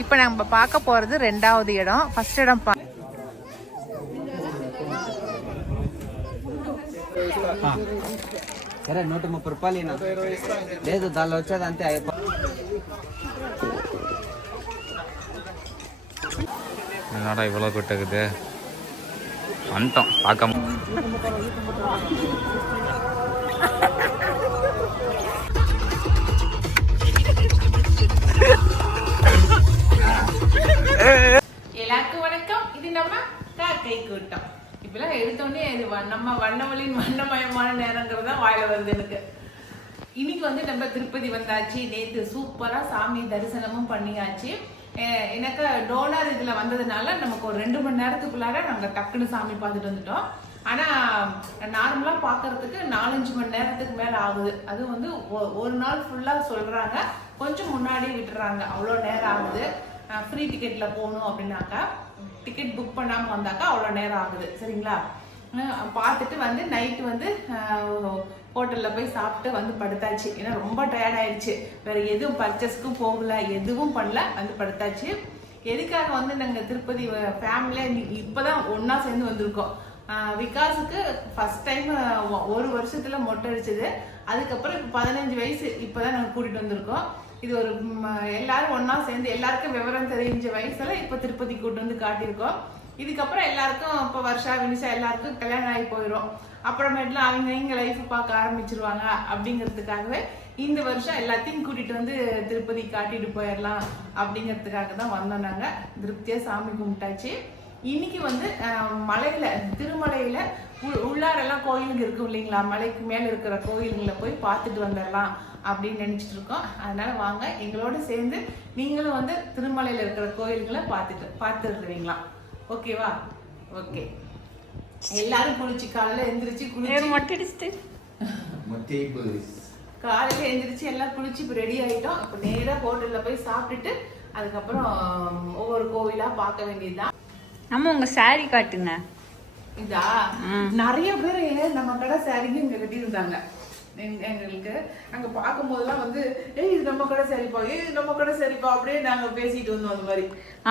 இப்போ நம்ம பார்க்க போகிறது ரெண்டாவது இடம். ஃபர்ஸ்ட் இடம் సరే 130 రూపాయలు లేదు దానిలో వచ్చేది అంతే. என்னடா இவ்வளோ கொட்டக்குது வந்துட்டோம் பார்க்க. எல்லாருக்கும் வணக்கம். இது நம்ம காக்கை கூட்டம். இப்பெல்லாம் எடுத்தோடனே இது நம்ம வண்ணவளின் வண்ணமயமான நேரங்கிறது தான் வாயில வருது எனக்கு. இன்னைக்கு வந்து நம்ம திருப்பதி வந்தாச்சு. நேற்று சூப்பரா சாமி தரிசனமும் பண்ணியாச்சு. எனக்கு டோனர் இதுல வந்ததுனால நமக்கு ஒரு 2 மணி நேரத்துக்குள்ளார நாங்க டக்குன்னு சாமி பார்த்துட்டு வந்துட்டோம். ஆனா நார்மலா பாக்குறதுக்கு 4-5 மணி நேரத்துக்கு மேல ஆகுது. அது வந்து ஒரு நாள் ஃபுல்லா சொல்றாங்க, கொஞ்சம் முன்னாடி விட்டுறாங்க, அவ்வளோ நேரம் ஆகுது. ஃப்ரீ டிக்கெட்ல போகணும் அப்படின்னாக்கா, டிக்கெட் புக் பண்ணாம வந்தாக்கா அவ்வளோ நேரம் ஆகுது. சரிங்களா? பார்த்துட்டு வந்து நைட்டு வந்து ஹோட்டலில் போய் சாப்பிட்டு வந்து படுத்தாச்சு. ஏன்னா ரொம்ப டயர்ட் ஆயிடுச்சு. வேற எதுவும் பர்ச்சேஸ்க்கும் போகல, எதுவும் பண்ணல, வந்து படுத்தாச்சு. எதுக்காக வந்து நாங்கள் திருப்பதி ஃபேமிலியாக இப்போதான் ஒன்றா சேர்ந்து வந்திருக்கோம். விகாஸுக்கு ஃபர்ஸ்ட் டைம் 1 வருஷத்துல மொட்டை அடிச்சது. அதுக்கப்புறம் இப்போ 15 வயசு இப்போதான் நாங்கள் கூட்டிட்டு வந்திருக்கோம். இது ஒரு எல்லாரும் ஒன்னா சேர்ந்து எல்லாருக்கும் விவரம் தெரிஞ்ச வயசுல இப்போ திருப்பதி கூட்டு வந்து காட்டியிருக்கோம். இதுக்கப்புறம் எல்லாருக்கும் இப்போ வருஷா வினிஷா எல்லாருக்கும் கல்யாணம் ஆகி போயிடும். அப்புறமேட்டுல அவங்க லைஃப் பார்க்க ஆரம்பிச்சிருவாங்க. அப்படிங்கிறதுக்காகவே இந்த வருஷம் எல்லாத்தையும் கூட்டிட்டு வந்து திருப்பதி காட்டிட்டு போயிடலாம் அப்படிங்கிறதுக்காக தான் வந்தோம். நாங்க திருப்தியா சாமி கும்பிட்டாச்சு. இன்னைக்கு வந்து மலையில திருமலையில உள்ளாரெல்லாம் கோயிலுங்க இருக்கும் இல்லைங்களா, மலைக்கு மேல இருக்கிற கோயிலுங்களை போய் பார்த்துட்டு வந்துடலாம் அப்படின்னு நினைச்சிட்டு இருக்கோம். அதனால வாங்க எங்களோட சேர்ந்து நீங்களும் வந்து திருமலையில இருக்கிற கோயில்களை பார்த்துருவீங்களா? ஓகேவா? ஓகே. எல்லாரும் குளிச்சு காலையில எந்திரிச்சு காலையில எந்திரிச்சு எல்லாம் குளிச்சு இப்போ ரெடி ஆயிட்டோம். இப்போ நேரா ஹோட்டல்ல போய் சாப்பிட்டுட்டு அதுக்கப்புறம் ஒவ்வொரு கோவிலா பார்க்க வேண்டியதுதான். நம்ம உங்க சாரி காட்டுங்க. இதா நிறைய பேர் நம்ம கடை சாரிங்க இங்க கட்டி இருந்தாங்க. எங்களுக்கு அங்க பார்க்கும் போதெல்லாம் வந்து இது நம்ம கடை சரிப்பா, இது நம்ம கடை சரிப்பா அப்படியே நாங்க பேசிட்டு வந்தோம். அந்த மாதிரி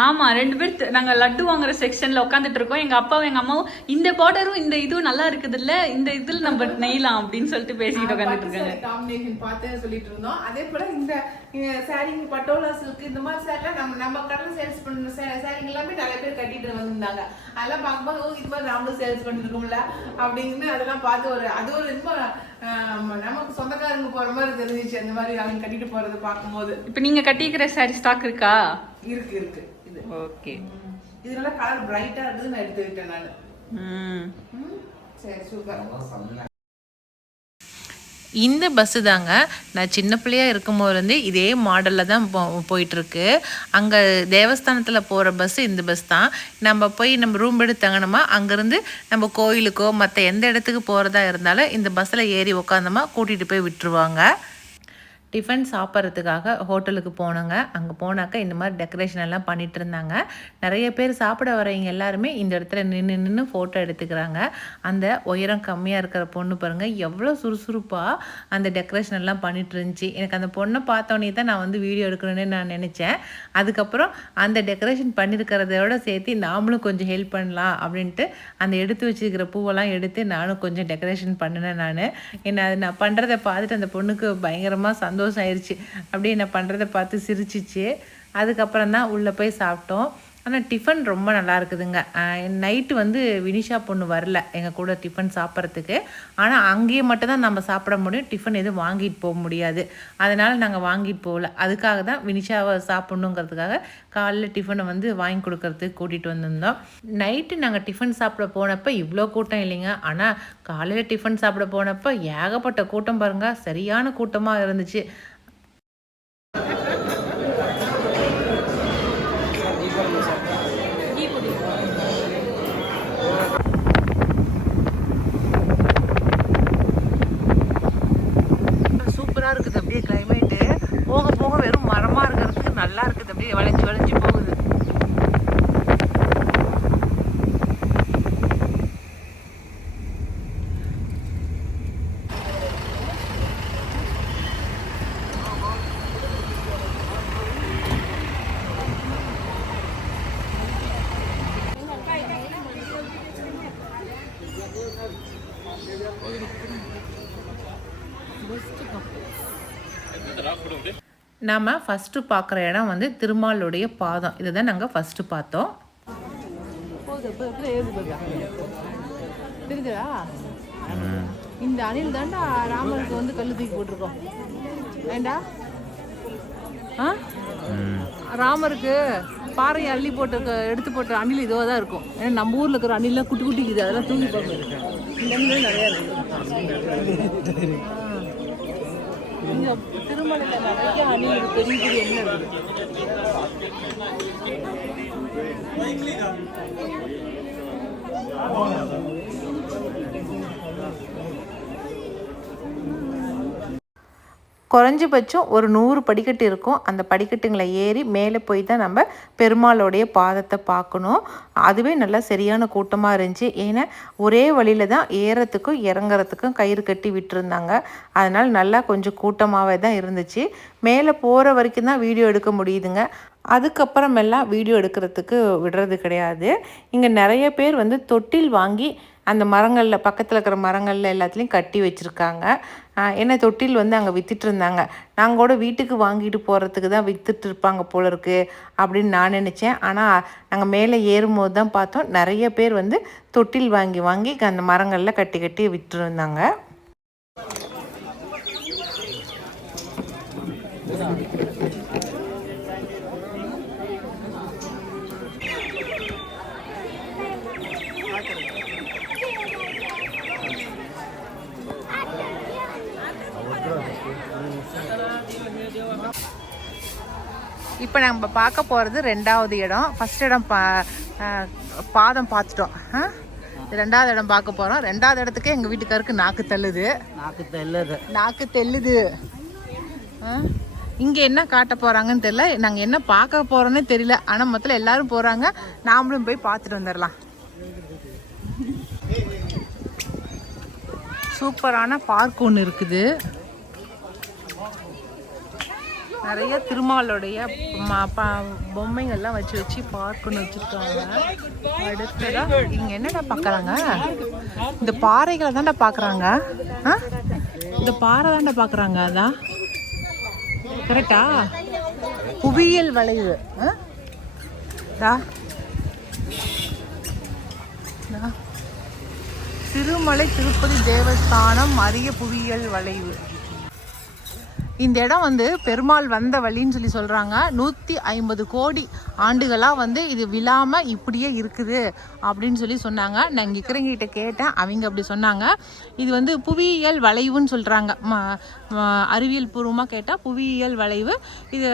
ஆமா, 2 பேர் நாங்க லட்டு வாங்குற செக்ஷன்ல உட்காந்துட்டு இருக்கோம். எங்க அப்பாவும் எங்க அம்மாவும் இந்த பார்டரும் இந்த இதுவும் நல்லா இருக்குது இல்ல, இந்த இதுல நம்ம நெய்யலாம் அப்படின்னு சொல்லிட்டு பேசிட்டு உட்காந்துட்டு இருக்காங்க. காம்பினேஷன் பார்த்து சொல்லிட்டு இருந்தோம். அதே போல இந்த சாரிங்க பட்டோலா சில்க் இந்த மாதிரி சாரிலாம் நம்ம கடை சேல்ஸ் பண்ண சாரிங்க எல்லாமே நிறைய பேர் கட்டிட்டு வந்திருந்தாங்க. அதெல்லாம் பார்க்கும்போது இது மாதிரி நாமளும் சேல்ஸ் பண்ணிருக்கோம்ல அப்படின்னு அதெல்லாம் பார்த்து அது ஒரு ரொம்ப நமக்கு சொந்தக்காரங்க போற மாதிரி தெரிஞ்சிச்சு. அந்த மாதிரி அவங்க கட்டிட்டு போறது பார்க்கும்போது. இப்ப நீங்க கட்டிக்கிற சாரி ஸ்டாக் இருக்கா? இருக்கு. இது ஓகே. இது நல்லா கலர் பிரைட்டா இருக்குது. நான் எடுத்துக்கிட்டேன் நானு. சரி, சூப்பர். இந்த பஸ்ஸு தாங்க நான் சின்ன பிள்ளையாக இருக்கும்போது இதே மாடலில் தான் போயிட்டுருக்கு. அங்கே தேவஸ்தானத்தில் போகிற பஸ்ஸு இந்த பஸ் தான். நம்ம போய் நம்ம ரூம் எடுத்து தங்கினோமா, அங்கேருந்து நம்ம கோயிலுக்கோ மற்ற எந்த இடத்துக்கு போகிறதா இருந்தாலும் இந்த பஸ்ஸில் ஏறி உக்காந்தோமா கூட்டிகிட்டு போய் விட்டுருவாங்க. டிஃபன் சாப்பிட்றதுக்காக ஹோட்டலுக்கு போனோங்க. அங்கே போனாக்கா இந்த மாதிரி டெக்கரேஷன் எல்லாம் பண்ணிகிட்டு இருந்தாங்க. நிறைய பேர் சாப்பிட வரவங்க எல்லாருமே இந்த இடத்துல நின்று ஃபோட்டோ எடுத்துக்கிறாங்க. அந்த உயரம் கம்மியாக இருக்கிற பொண்ணு பாருங்கள் எவ்வளோ சுறுசுறுப்பாக அந்த டெக்கரேஷன் எல்லாம் பண்ணிட்டு இருந்துச்சு. எனக்கு அந்த பொண்ணை பார்த்தோன்னே தான் நான் வந்து வீடியோ எடுக்கணும்னு நான் நினச்சேன். அதுக்கப்புறம் அந்த டெக்கரேஷன் பண்ணியிருக்கிறதோட சேர்த்து நாமளும் கொஞ்சம் ஹெல்ப் பண்ணலாம் அப்படின்ட்டு அந்த எடுத்து வச்சுருக்கிற பூவெல்லாம் எடுத்து நானும் கொஞ்சம் டெக்கரேஷன் பண்ணினேன். நான் பண்ணுறதை பார்த்துட்டு அந்த பொண்ணுக்கு பயங்கரமாக சந்தோஷம் ஆயிடுச்சு. அப்படியே என்ன பண்ணுறதை பார்த்து சிரிச்சிச்சு. அதுக்கப்புறம் தான் உள்ளே போய் சாப்பிட்டோம். ஆனால் டிஃபன் ரொம்ப நல்லா இருக்குதுங்க. நைட்டு வந்து வினிஷா பொண்ணு வரல எங்கள் கூட டிஃபன் சாப்பிட்றதுக்கு. ஆனால் அங்கேயே மட்டும் தான் நம்ம சாப்பிட முடியும், டிஃபன் எதுவும் வாங்கிட்டு போக முடியாது. அதனால் நாங்கள் வாங்கிட்டு போகல. அதுக்காக தான் வினிஷாவை சாப்பிட்ணுங்கிறதுக்காக காலைல டிஃபனை வந்து வாங்கி கொடுக்கறதுக்கு கூட்டிகிட்டு வந்திருந்தோம். நைட்டு நாங்கள் டிஃபன் சாப்பிட போனப்போ இவ்வளோ கூட்டம் இல்லைங்க. ஆனால் காலையில் டிஃபன் சாப்பிட போனப்போ ஏகப்பட்ட கூட்டம் பாருங்கள், சரியான கூட்டமாக இருந்துச்சு. நல்லா இருக்குது. அப்படியே வளைஞ்சு வளைஞ்சு போகுது. நாம் ஃபஸ்ட்டு பார்க்குற இடம் வந்து திருமாலுடைய பாதம். இதை தான் நாங்கள் ஃபஸ்ட்டு பார்த்தோம். தெரியுதா? இந்த அணில் தாண்டா ராமருக்கு வந்து கல்லு தூக்கி போட்டிருக்கோம். ஏண்டா ராமருக்கு பாறை அள்ளி போட்டு எடுத்து போட்ட அணில் இதுவாக தான் இருக்கும். ஏன்னா நம்ம ஊரில் இருக்கிற அணிலாம் குட்டி குட்டி இருக்குது, அதெல்லாம் தூக்கி பார்க்க இந்த அணில் நிறையா இருக்குது. இங்கே திருமலையில் நிறைய அணில் இருக்குது, பெரிய பெரிய எண்ணெய் இருக்குது. குறைஞ்சபட்சம் ஒரு 100 படிக்கட்டு இருக்கும். அந்த படிக்கட்டுங்களை ஏறி மேலே போய் தான் நம்ம பெருமாளுடைய பாதத்தை பார்க்கணும். அதுவே நல்லா சரியான கூட்டமாக இருந்துச்சு. ஏன்னா ஒரே வழியில் தான் ஏறத்துக்கும் இறங்குறதுக்கும் கயிறு கட்டி விட்டுருந்தாங்க. அதனால் நல்லா கொஞ்சம் கூட்டமாகவே தான் இருந்துச்சு. மேலே போகிற வரைக்கும் தான் வீடியோ எடுக்க முடியுதுங்க. அதுக்கப்புறமெல்லாம் வீடியோ எடுக்கிறதுக்கு விடுறது கிடையாது. இங்கே நிறைய பேர் வந்து தொட்டில் வாங்கி அந்த மரங்களில் பக்கத்தில் இருக்கிற மரங்களில் எல்லாத்துலேயும் கட்டி வச்சுருக்காங்க. ஏன்னா தொட்டில் வந்து அங்கே விற்றுட்டு இருந்தாங்க. நாங்கள் கூட வீட்டுக்கு வாங்கிட்டு போகிறதுக்கு தான் விற்றுட்டு இருப்பாங்க போல இருக்குது அப்படின்னு நான் நினச்சேன். ஆனால் நாங்கள் மேலே ஏறும்போது தான் பார்த்தோம் நிறைய பேர் வந்து தொட்டில் வாங்கி வாங்கி அந்த மரங்களில் கட்டி கட்டி விற்றுருந்தாங்க. இப்போ நம்ம பார்க்க போகிறது 2வது இடம். ஃபஸ்ட் இடம் பாதம் பார்த்துட்டோம். ரெண்டாவது இடம் பார்க்க போகிறோம். ரெண்டாவது இடத்துக்கு எங்கள் வீட்டுக்காருக்கு நாக்கு தெல்லுது. இங்கே என்ன காட்ட போகிறாங்கன்னு தெரியல, நாங்கள் என்ன பார்க்க போகிறோன்னே தெரியல. ஆனால் மொத்தத்தில் எல்லாரும் போகிறாங்க, நாமளும் போய் பார்த்துட்டு வந்துடலாம். சூப்பரான பார்க் ஒன்று இருக்குது. நிறைய திருமாலுடைய பொம்மைகள்லாம் வச்சு பார்க் ஒன்று வச்சுருக்காங்க. அடுத்ததா இங்கே என்னடா பார்க்குறாங்க? இந்த பாறைகளை தான்டா பார்க்குறாங்க. இந்த பாறை தான்டா பார்க்குறாங்க. அதான் கரெக்டா? புவியியல் வளைவு. திருமலை திருப்பதி தேவஸ்தானம் அரிய புவியியல் வளைவு. இந்த இடம் வந்து பெருமாள் வந்த வழின்னு சொல்லி சொல்கிறாங்க. 150 கோடி ஆண்டுகளாக வந்து இது விழாமல் இப்படியே இருக்குது அப்படின்னு சொல்லி சொன்னாங்க. நான் இங்கே இருக்கிறவங்கிட்ட கேட்டேன், அவங்க அப்படி சொன்னாங்க. இது வந்து புவியியல் வளைவுன்னு சொல்கிறாங்க. அறிவியல் பூர்வமாக கேட்டால் புவியியல் வளைவு. இது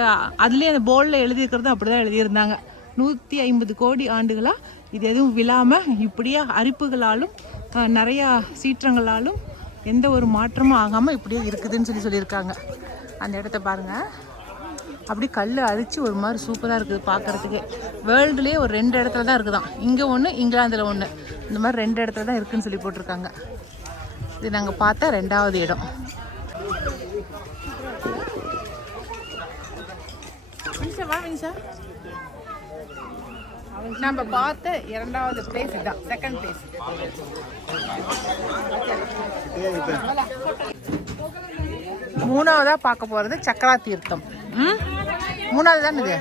அதுலேயே அந்த போர்டில் எழுதியிருக்கிறதும் அப்படி தான் எழுதியிருந்தாங்க. 150 கோடி ஆண்டுகளாக இது எதுவும் விழாமல் இப்படியே அரிப்புகளாலும் நிறையா சீற்றங்களாலும் எந்த ஒரு மாற்றமும் ஆகாமல் இப்படியே இருக்குதுன்னு சொல்லியிருக்காங்க. அந்த இடத்த பாருங்கள், அப்படி கல் அரிச்சு ஒரு மாதிரி சூப்பராக இருக்குது பார்க்குறதுக்கு. வேர்ல்டுலேயே ஒரு 2 இடத்துல தான் இருக்குதான். இங்கே ஒன்று, இங்கிலாந்தில் ஒன்று. இந்த மாதிரி 2 இடத்துல தான் இருக்குதுன்னு சொல்லி போட்டிருக்காங்க. இது நாங்கள் பார்த்த 2வது இடம். நம்ம பார்த்த 2வது பிளேஸ் இதுதான். Second place. மூணாவதா பார்க்க போறது சக்கரா தீர்த்தம். 3வது தான் இது.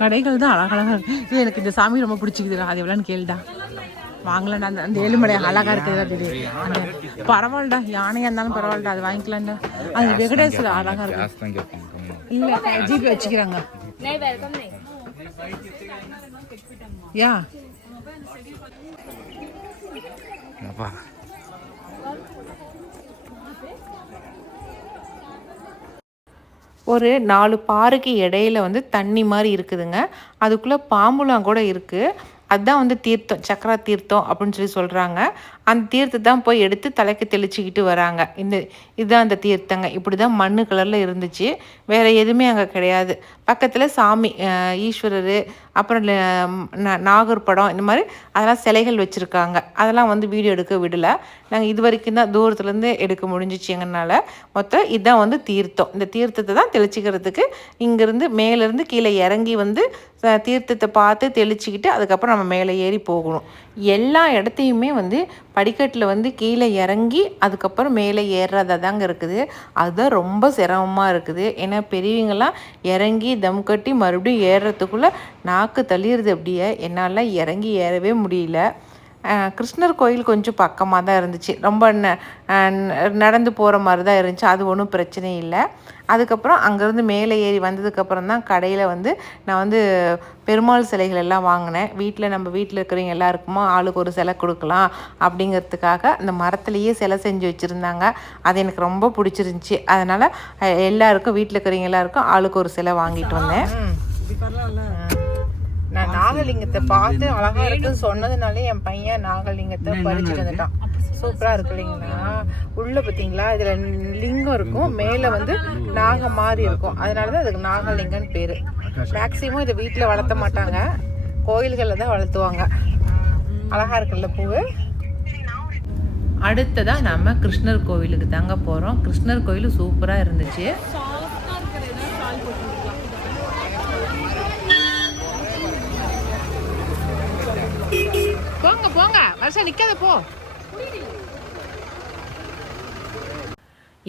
கடைகள் தான் அழகழகா இருக்கு. எனக்கு இந்த சாமி ரொம்ப பிடிச்சிக்குதுடா. அது எவ்வளோன்னு கேளுடா, வாங்கலாம்டா. அந்த ஏழுமலை அழகா இருக்குதா தெரியுது. அந்த பரவாயில்லடா, யானையா இருந்தாலும் பரவாயில்லடா, அது வாங்கிக்கலாம்டா. அது வெங்கடேஸ்வரர் அழகா இருக்கு. இல்ல ஜிபே வச்சுக்கிறாங்க. யா ஒரு 4 பாறைக்கு இடையில வந்து தண்ணி மாதிரி இருக்குதுங்க. அதுக்குள்ளே பாம்புலாம் கூட இருக்குது. அதுதான் வந்து தீர்த்தம், சக்கரா தீர்த்தம் அப்படின்னு சொல்லி சொல்கிறாங்க. அந்த தீர்த்தத்தை தான் போய் எடுத்து தலைக்கு தெளிச்சிக்கிட்டு வராங்க. இதுதான் அந்த தீர்த்தங்க. இப்படி தான் மண்ணு கலரில் இருந்துச்சு, வேறு எதுவுமே அங்கே கிடையாது. பக்கத்தில் சாமி, ஈஸ்வரர், அப்புறம் நாகர் படம், இந்த மாதிரி அதெல்லாம் சிலைகள் வச்சுருக்காங்க. அதெல்லாம் வந்து வீடியோ எடுக்க விடலை. நாங்கள் இது வரைக்கும் தான் தூரத்துலேருந்து எடுக்க முடிஞ்சிச்சு எங்கனால. மொத்தம் இதுதான் வந்து தீர்த்தம். இந்த தீர்த்தத்தை தான் தெளிச்சிக்கிறதுக்கு இங்கேருந்து மேலேருந்து கீழே இறங்கி வந்து தீர்த்தத்தை பார்த்து தெளிச்சிக்கிட்டு அதுக்கப்புறம் நம்ம மேலே ஏறி போகணும். எல்லா இடத்தையுமே வந்து படிக்கட்டில் வந்து கீழே இறங்கி அதுக்கப்புறம் மேலே ஏறுறதா தாங்க இருக்குது. அதுதான் ரொம்ப சிரமமாக இருக்குது. ஏன்னா பெரியவங்களாம் இறங்கி தம் கட்டி மறுபடியும் ஏறுறதுக்குள்ளே நாக்கு தள்ளிடுது. அப்படியே என்னால் இறங்கி ஏறவே முடியல. கிருஷ்ணர் கோயில் கொஞ்சம் பக்கமாக தான் இருந்துச்சு. ரொம்ப நடந்து போகிற மாதிரி தான் இருந்துச்சு. அது ஒன்றும் பிரச்சனை இல்லை. அதுக்கப்புறம் அங்கேருந்து மேலே ஏறி வந்ததுக்கப்புறம் தான் கடையில் வந்து நான் வந்து பெருமாள் சிலைகள் எல்லாம் வாங்கினேன். நம்ம வீட்டில் இருக்கிறவங்க எல்லாருக்குமா ஆளுக்கு ஒரு சிலை கொடுக்கலாம் அப்படிங்கிறதுக்காக அந்த மரத்துலேயே சிலை செஞ்சு வச்சுருந்தாங்க. அது எனக்கு ரொம்ப பிடிச்சிருந்துச்சி. அதனால் எல்லாருக்கும் வீட்டில் இருக்கிறவங்க எல்லாருக்கும் ஆளுக்கு ஒரு சிலை வாங்கிட்டு வந்தேன். நான் நாகலிங்கத்தை பார்த்து அழகா இருக்குன்னு சொன்னதுனாலே என் பையன் நாகலிங்கத்தை பறிச்சுட்டு வந்துட்டான். சூப்பரா இருக்கு இல்லைங்களா? உள்ள பார்த்தீங்களா, இதுல லிங்கம் இருக்கும், மேல வந்து நாகம் மாதிரி இருக்கும். அதனாலதான் அதுக்கு நாகலிங்கம்னு பேரு. மேக்சிமம் இதை வீட்டுல வளர்த்த மாட்டாங்க, கோயில்கள்ல தான் வளர்த்துவாங்க. அழகா இருக்குல்ல பூவு. அடுத்ததா நம்ம கிருஷ்ணர் கோவிலுக்கு தாங்க போறோம். கிருஷ்ணர் கோயில் சூப்பரா இருந்துச்சு. போங்க போங்க, வருஷம் நிக்காத போ.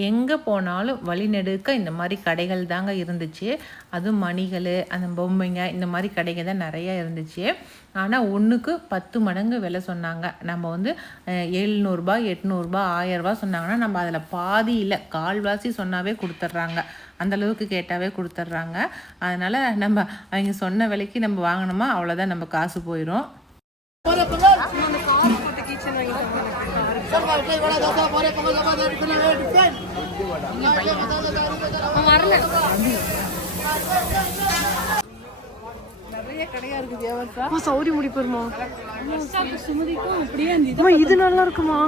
எங்கே போனாலும் வழிநெடுக்க இந்த மாதிரி கடைகள் தாங்க இருந்துச்சு. அதுவும் மணிகள், அந்த பொம்மைங்க, இந்த மாதிரி கடைகள் தான் நிறையா இருந்துச்சு. ஆனால் ஒன்றுக்கு 10 மடங்கு விலை சொன்னாங்க. நம்ம வந்து 700 800 1000 சொன்னாங்கன்னா நம்ம அதில் பாதி இல்லை கால்வாசி சொன்னாவே கொடுத்துட்றாங்க. அந்தளவுக்கு கேட்டாவே கொடுத்துட்றாங்க. அதனால் நம்ம அவங்க சொன்ன விலைக்கு நம்ம வாங்கினோமா அவ்வளோதான், நம்ம காசு போயிடும். சௌரி முடிப்போமா? இது நல்லா இருக்குமா?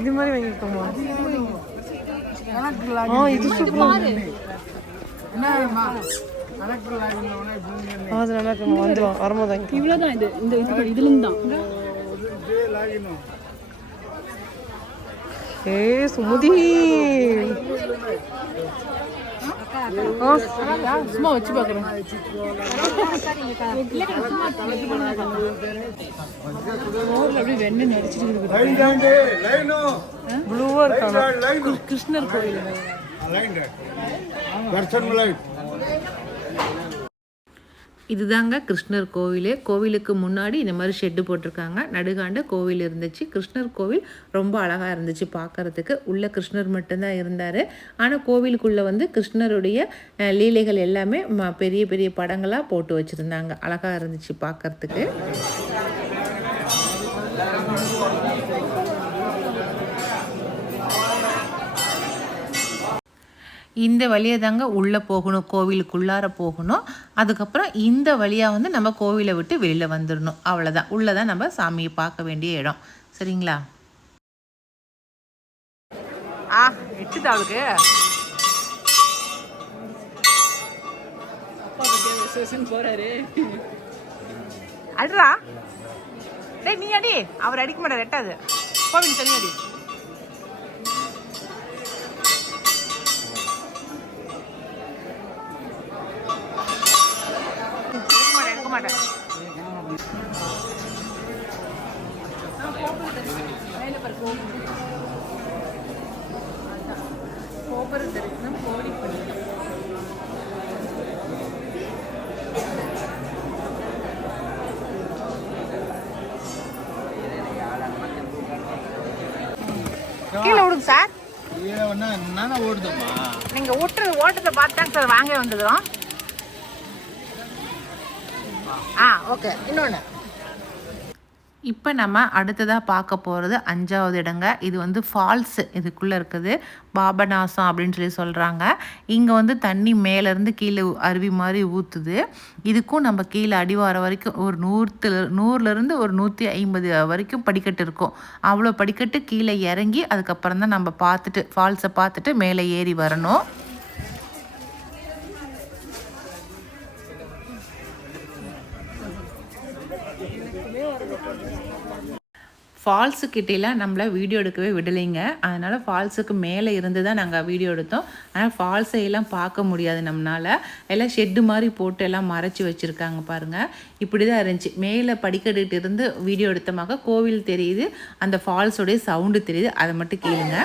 இது மாதிரி வாங்கிக்கோமா? இது சூப்பரா அது நல்லா இருக்குமா? வந்துடும் வரும்போது இவ்வளோதான். இதுல இருந்து தான் சுமதி சும்மா வச்சு பாக்குறேன். அப்படியே வெண்ணெய் நடிச்சிட்டு ப்ளூவா இருக்காங்க. கிருஷ்ணர் கோயில் இதுதாங்க கிருஷ்ணர் கோவில். கோவிலுக்கு முன்னாடி இந்த மாதிரி ஷெட்டு போட்டிருக்காங்க. நடுகாண்ட கோவில் இருந்துச்சு. கிருஷ்ணர் கோவில் ரொம்ப அழகாக இருந்துச்சு பார்க்குறதுக்கு. உள்ள கிருஷ்ணர் மட்டும்தான் இருந்தார். ஆனால் கோவிலுக்குள்ளே வந்து கிருஷ்ணருடைய லீலைகள் எல்லாமே பெரிய பெரிய படங்களாக போட்டு வச்சுருந்தாங்க. அழகாக இருந்துச்சு பார்க்குறதுக்கு. இந்த வழியாக தாங்க உள்ளே போகணும், கோவிலுக்குள்ளார போகணும். அதுக்கப்புறம் இந்த வழியாக வந்து நம்ம கோவிலை விட்டு வெளியில் வந்துடணும். அவ்வளோதான். உள்ளே தான் நம்ம சாமியை பார்க்க வேண்டிய இடம். சரிங்களா? எட்டுதாளுக்கு போறாரு. அட்ரா டேய், நீ அடி. அவர் அடிக்க மாட்டார், எட்டாது. கோவில் தனி அடி. கோபுர தரிசனம் கோடிப்பள்ளி. கீழே விடுங்க சார். நீங்க ஓட்டத்தை பார்த்தாங்க சார் வாங்க வந்ததும். ஓகே. இன்னொன்று இப்போ நம்ம அடுத்ததாக பார்க்க போகிறது 5வது இடங்க. இது வந்து ஃபால்ஸு இதுக்குள்ளே இருக்குது. பாபநாசம் அப்படின்னு சொல்கிறாங்க. இங்கே வந்து தண்ணி மேலேருந்து கீழே அருவி மாதிரி ஊற்றுது. இதுக்கும் நம்ம கீழே அடிவாரம் வரைக்கும் ஒரு 100லேருந்து ஒரு 150 வரைக்கும் படிக்கட்டு இருக்கும். அவ்வளோ படிக்கட்டு கீழே இறங்கி அதுக்கப்புறம் தான் நம்ம ஃபால்ஸை பார்த்துட்டு மேலே ஏறி வரணும். ஃபால்ஸு கிட்டேலாம் நம்மளை வீடியோ எடுக்கவே விடலைங்க. அதனால் ஃபால்ஸுக்கு மேலே இருந்து தான் நாங்கள் வீடியோ எடுத்தோம். ஆனால் ஃபால்ஸை எல்லாம் பார்க்க முடியாது நம்மளால். எல்லாம் ஷெட்டு மாதிரி போட்டு எல்லாம் மறைச்சி வச்சுருக்காங்க பாருங்கள். இப்படி தான் இருந்துச்சு. மேலே படிக்கட்டுட்டு இருந்து வீடியோ எடுத்தமாக கோவில் தெரியுது, அந்த ஃபால்ஸோடைய சவுண்டு தெரியுது. அதை மட்டும் கேளுங்க.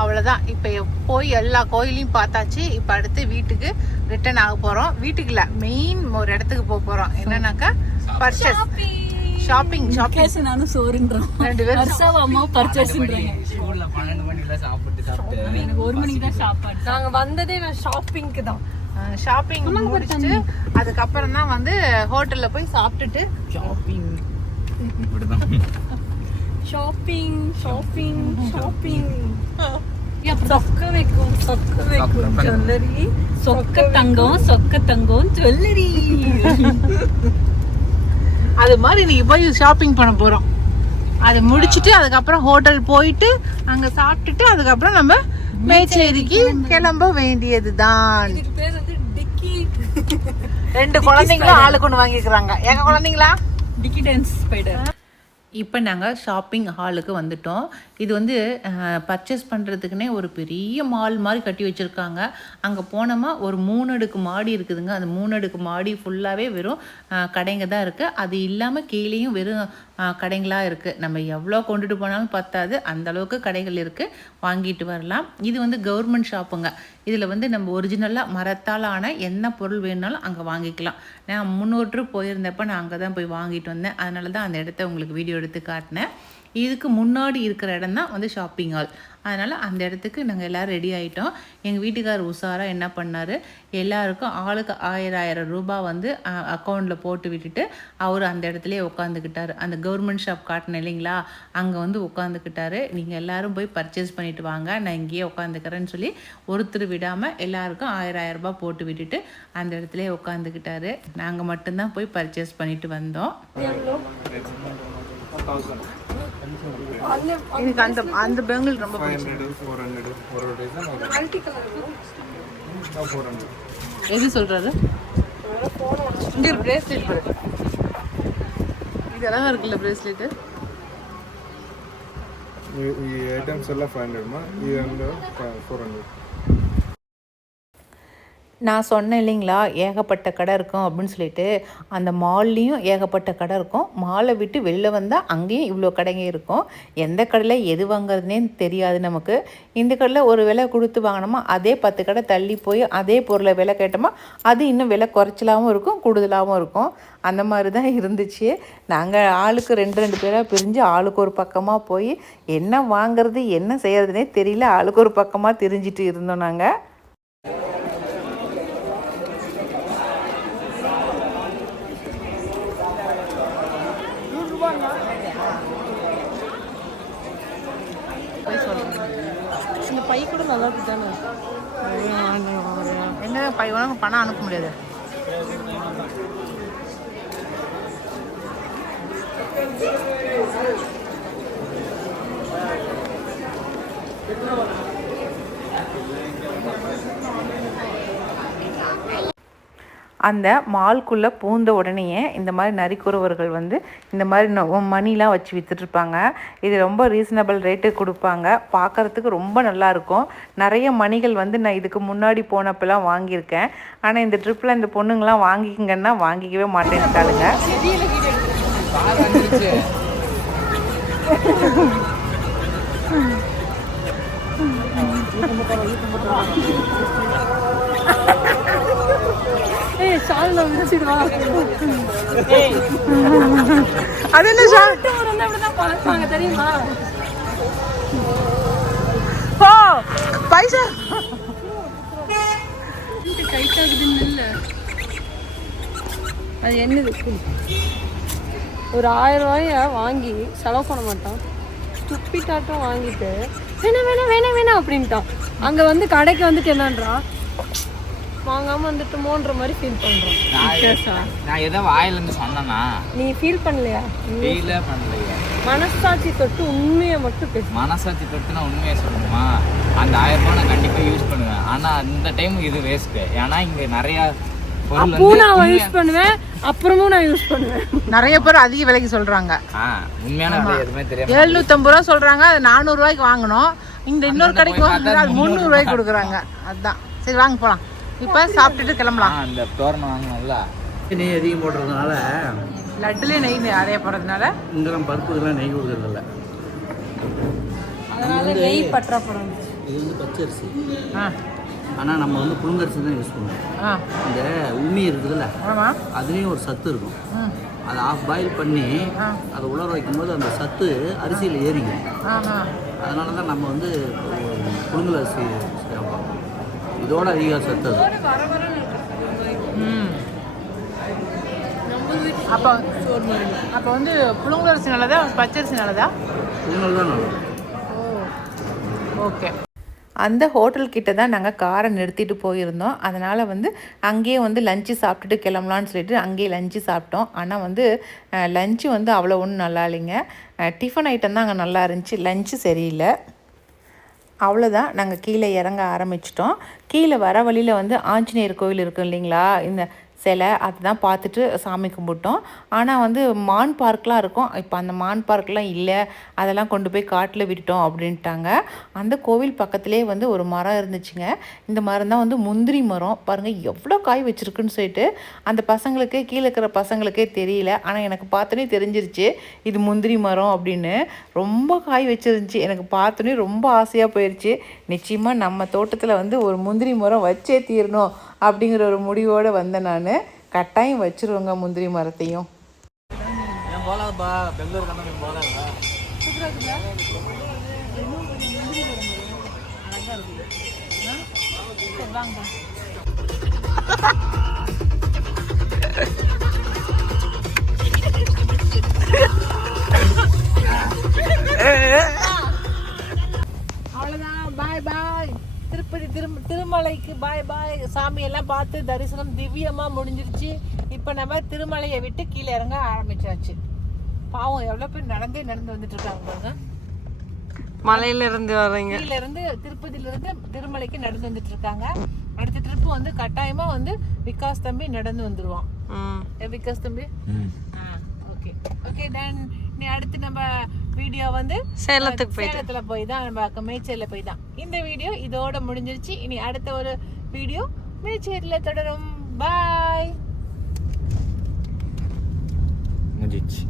அவ்வளோதான். இப்போ போய் எல்லா கோயிலையும் பார்த்தாச்சு. இப்போ அடுத்து வீட்டுக்கு ரிட்டர்ன் ஆக போகிறோம். வீட்டுக்கு இல்லை, மெயின் ஒரு இடத்துக்கு போக போகிறோம். என்னன்னாக்கா பர்ச்சேஸ், ஷாப்பிங். நானும் சோறுன்றோம், 2 பேரும் அம்மா பர்ச்சேஸ்ன்றாங்க. ஸ்கூல்ல 12 மணிக்கு சாப்பிட்டு எனக்கு 1 மணிக்கு தான் சாப்பாடு. நாங்க வந்ததே நான் ஷாப்பிங்க்கு தான். ஷாப்பிங் முடிச்சுட்டு அதுக்கப்புறம் தான் வந்து ஹோட்டலில் போய் சாப்பிட்டுட்டு ஷாப்பிங் ஷாப்பிங் ஷாப்பிங் ஷாப்பிங் சொக்க வைக்கும் ஜுவல்லரி, சொக்க தங்கம் ஜுவல்லரி. அது மாதிரி நீ போய் ஷாப்பிங் பண்ண போறோம். அது முடிச்சுட்டு அதுக்கப்புறம் ஹோட்டல் போயிட்டு அங்க சாப்பிட்டுட்டு அதுக்கப்புறம் நம்ம மேச்சேரிக்கு கிளம்ப வேண்டியதுதான். இதுக்கு பேர் வந்து டிக்கி. 2 குழந்தைங்களும் ஆளுக்கு ஒன்று வாங்கிக்கிறாங்க. எங்க குழந்தைங்களா டிக்கி டான்ஸ் ஸ்பைடர். இப்போ நாங்கள் ஷாப்பிங் ஹாலுக்கு வந்துட்டோம். இது வந்து பர்ச்சேஸ் பண்ணுறதுக்குனே ஒரு பெரிய மால் மாதிரி கட்டி வச்சுருக்காங்க. அங்கே போனோமா ஒரு 3 அடுக்கு மாடி இருக்குதுங்க. அந்த 3 அடுக்கு மாடி ஃபுல்லாகவே வெறும் கடைங்க தான் இருக்குது. அது இல்லாமல் கீழேயும் வெறும் கடைங்களாக இருக்குது. நம்ம எவ்வளோ கொண்டுட்டு போனாலும் பத்தாது, அந்தளவுக்கு கடைகள் இருக்குது, வாங்கிட்டு வரலாம். இது வந்து கவர்மெண்ட் ஷாப்புங்க. இதில் வந்து நம்ம ஒரிஜினலாக மரத்தால் ஆன என்ன பொருள் வேணுனாலும் அங்கே வாங்கிக்கலாம். நான் 3 ட்ரிப் போயிருந்தப்போ நான் அங்கே தான் போய் வாங்கிட்டு வந்தேன். அதனால தான் அந்த இடத்த உங்களுக்கு வீடியோ எடுத்து காட்டினேன். இதுக்கு முன்னாடி இருக்கிற இடம் தான் வந்து ஷாப்பிங் ஹால். அதனால் அந்த இடத்துக்கு நாங்கள் எல்லோரும் ரெடி ஆகிட்டோம். எங்கள் வீட்டுக்கார் உஷாராக என்ன பண்ணார், எல்லாருக்கும் ஆளுக்கு 1000 ரூபாய் வந்து அக்கௌண்ட்டில் போட்டு விட்டுட்டு அவர் அந்த இடத்துலையே உட்காந்துக்கிட்டார். அந்த கவர்மெண்ட் ஷாப் காட்டினேன் இல்லைங்களா, அங்கே வந்து உட்காந்துக்கிட்டாரு. நீங்கள் எல்லோரும் போய் பர்ச்சேஸ் பண்ணிவிட்டு வாங்க, நான் இங்கேயே உட்காந்துக்கிறேன்னு சொல்லி ஒருத்தர் விடாமல் எல்லாருக்கும் 1000 ரூபாய் போட்டு விட்டுட்டு அந்த இடத்துலையே உட்காந்துக்கிட்டாரு. நாங்கள் மட்டும்தான் போய் பர்ச்சேஸ் பண்ணிட்டு வந்தோம். எனக்கு அந்த பேங்கிள் ரொம்ப எது சொல்றாரு. இங்க ஒரு பிரேஸ்லெட் பாரு, இது அழகா இருக்குல்ல பிரேஸ்லெட். ಈ ಐಟಮ್ಸ್ ಎಲ್ಲ 500 ಮಾ ಈ ಒಂದು 400. நான் சொன்னேன் இல்லைங்களா, ஏகப்பட்ட கடை இருக்கும் அப்படின்னு சொல்லிட்டு. அந்த மால்லேயும் ஏகப்பட்ட கடை இருக்கும். மாலை விட்டு வெளில வந்தால் அங்கேயும் இவ்வளோ கடைங்க இருக்கும். எந்த கடையில் எது வாங்குறதுனே தெரியாது நமக்கு. இந்த கடையில் ஒரு விலை கொடுத்து வாங்கினோமா, அதே 10 கடை தள்ளி போய் அதே பொருளை விலை கேட்டோமா, அது இன்னும் விலை குறைச்சலாகவும் இருக்கும், கூடுதலாகவும் இருக்கும். அந்த மாதிரி தான் இருந்துச்சு. நாங்கள் ஆளுக்கு 2 பேராக பிரிஞ்சு ஆளுக்கு ஒரு பக்கமாக போய் என்ன வாங்குறது என்ன செய்கிறதுனே தெரியல. ஆளுக்கு ஒரு பக்கமாக திரிஞ்சிட்டு இருந்தோம் நாங்கள். இந்த பை கூட நல்லா இருக்கு தானே. என்ன பை வேணா பணம் அனுப்ப முடியாது. அந்த மால்குள்ளே பூந்த உடனேயே இந்த மாதிரி நரிக்குறவர்கள் வந்து இந்த மாதிரி மணிலாம் வச்சு விற்றுட்ருப்பாங்க. இது ரொம்ப ரீசனபிள் ரேட்டு கொடுப்பாங்க. பார்க்குறதுக்கு ரொம்ப நல்லாயிருக்கும். நிறைய மணிகள் வந்து நான் இதுக்கு முன்னாடி போனப்பெல்லாம் வாங்கியிருக்கேன். ஆனால் இந்த ட்ரிப்பில் இந்த பொண்ணுங்களாம் வாங்கிக்கிங்கன்னா வாங்கிக்கவே மாட்டேன்ட்டாளுங்க. அது என்ன பழப்பாங்க தெரியுமா? பைசா அது என்னது, ஒரு 1000 ரூபாய வாங்கி செலவு பண்ண மாட்டான். ஸ்டூப்பிட்டாட்டம் வாங்கிட்டு வேணாம் வேணாம் வேணாம் வேணாம் அப்படின்ட்டான். அங்கே வந்து கடைக்கு வந்துட்டு என்னன்றான், வாங்காம வந்துட்டோமோன்ற மாதிரி ஃபீல் பண்றோம். நான் ஏதோ வாயில இருந்து சொன்னேனா, நீ ஃபீல் பண்ணலையா? ஃபீலே பண்ணலையா? மனசாட்சி தொட்டு உண்மையை மட்டும் பேசு. மனசாட்சி தொட்டு நான் உண்மையை சொல்லணுமா, அந்த 1000 ரூபாய் நான் கண்டிப்பாக யூஸ் பண்ணுவேன். ஆனால் இந்த டைம் இது வேஸ்ட்டு. ஏன்னா இங்கே நிறையா பொருள் அப்பவும் நான் யூஸ் பண்ணுவேன், அப்புறமும் நான் யூஸ் பண்ணுவேன். நிறைய பேர் அதிக விலைக்கு சொல்றாங்க. உண்மையான விலை எதுவுமே தெரியாது. 750 ரூபா சொல்றாங்க, அது 400 ரூபாய்க்கு வாங்கணும். இந்த இன்னொரு கடைக்கு அது 300 ரூபாய்க்கு கொடுக்குறாங்க. அதுதான் சரி, வாங்க போலாம். இப்போ சாப்பிட்டுட்டு கிளம்பலாம். அந்த தோரணம் வாங்கணும்ல, நெய் அதிகம் போடுறதுனால லட்டுலேயே நெய் நிறைய போடுறதுனால இங்கெல்லாம் பருப்புக்கெல்லாம் நெய் கொடுக்குறதில்ல. அதனால நெய் பற்றாப்படம். இது வந்து பச்சரிசி, ஆ ஆனால் நம்ம வந்து புழுங்கரிசி தான் யூஸ் பண்ணுவோம். ஆ இந்த உமி இருக்குதுல்ல, ஆமாம். அதுலேயும் ஒரு சத்து இருக்கும். அதை ஆஃப் பாயில் பண்ணி அதை உலர வைக்கும்போது அந்த சத்து அரிசியில் ஏறிக்கும். அதனால தான் நம்ம வந்து புழுங்கல் அரிசி சேர்ப்போம். இதோட அதிக சத்து அது. அப்போ வந்து புழுங்கல் அரிசி நல்லதா பச்சரிசி நல்லதா? புழுங்கல் தான் நல்லது. ஓகே. அந்த ஹோட்டல் கிட்ட தான் நாங்கள் காரை நிறுத்திட்டு போயிருந்தோம். அதனால் வந்து அங்கேயே வந்து லஞ்சு சாப்பிட்டுட்டு கிளம்பலான்னு சொல்லிட்டு அங்கேயே லஞ்சு சாப்பிட்டோம். ஆனால் வந்து லஞ்சு வந்து அவ்வளோ ஒன்றும் நல்லா இல்லைங்க. டிஃபன் ஐட்டம் தான் அங்கே நல்லா இருந்துச்சு, லஞ்சு சரியில்லை. அவ்வளோதான், நாங்கள் கீழே இறங்க ஆரம்பிச்சிட்டோம். கீழே வர வழியில் வந்து ஆஞ்சநேயர் கோவில் இருக்கும் இல்லைங்களா, இந்த சிலை, அதுதான் பார்த்துட்டு சாமி கும்பிட்டோம். ஆனால் வந்து மான் பார்க்லாம் இருக்கும். இப்போ அந்த மான் பார்க்லாம் இல்லை, அதெல்லாம் கொண்டு போய் காட்டில் விட்டுட்டோம் அப்படின்ட்டாங்க. அந்த கோவில் பக்கத்துலேயே வந்து ஒரு மரம் இருந்துச்சுங்க. இந்த மரம் தான் வந்து முந்திரி மரம். பாருங்கள் எவ்வளோ காய் வச்சுருக்குன்னு சொல்லிட்டு அந்த பசங்களுக்கு, கீழே இருக்கிற பசங்களுக்கே தெரியல. ஆனால் எனக்கு பார்த்தோன்னே தெரிஞ்சிருச்சு இது முந்திரி மரம் அப்படின்னு. ரொம்ப காய் வச்சுருந்துச்சு. எனக்கு பார்த்தோன்னே ரொம்ப ஆசையாக போயிடுச்சு. நிச்சயமாக நம்ம தோட்டத்தில் வந்து ஒரு முந்திரி மரம் வச்சே தீரணும் அப்படிங்கிற ஒரு முடிவோடு வந்தேன் நான். கட்டாயம் வச்சுருவோங்க முந்திரி மரத்தையும். போலாதுப்பா, பெங்களூர் கண்ணு போலாதா? அவ்வளோதான், பாய் பாய். திருப்பதி திருமலைக்கு பாய் பாய். சாமி எல்லாம் பார்த்து தரிசனம் திவ்யமாக முடிஞ்சிருச்சு. இப்போ நம்ம திருமலையை விட்டு கீழே இறங்க ஆரம்பிச்சாச்சு. பாவம் எவ்வளோ பேர் நடந்து வந்துட்டு இருக்காங்க பாருங்க. மலையில இருந்து வர்றீங்க, கீழே இருந்து திருப்பதியிலிருந்து திருமலைக்கு நடந்து வந்துட்டு இருக்காங்க. அடுத்த ட்ரிப்பு வந்து கட்டாயமா வந்து விகாஸ் தம்பி நடந்து வந்துருவான். விகாஸ் தம்பி ஓகே ஓகே. தென் நீ அடுத்து நம்ம வீடியோ வந்து சேலத்துல போய் தான், நம்ம மேச்சேரியில போய் தான். இந்த வீடியோ இதோட முடிஞ்சிருச்சு. இனி அடுத்த ஒரு வீடியோ மேச்சேரியில தொடரும். பாய். முடிஞ்சிச்சு.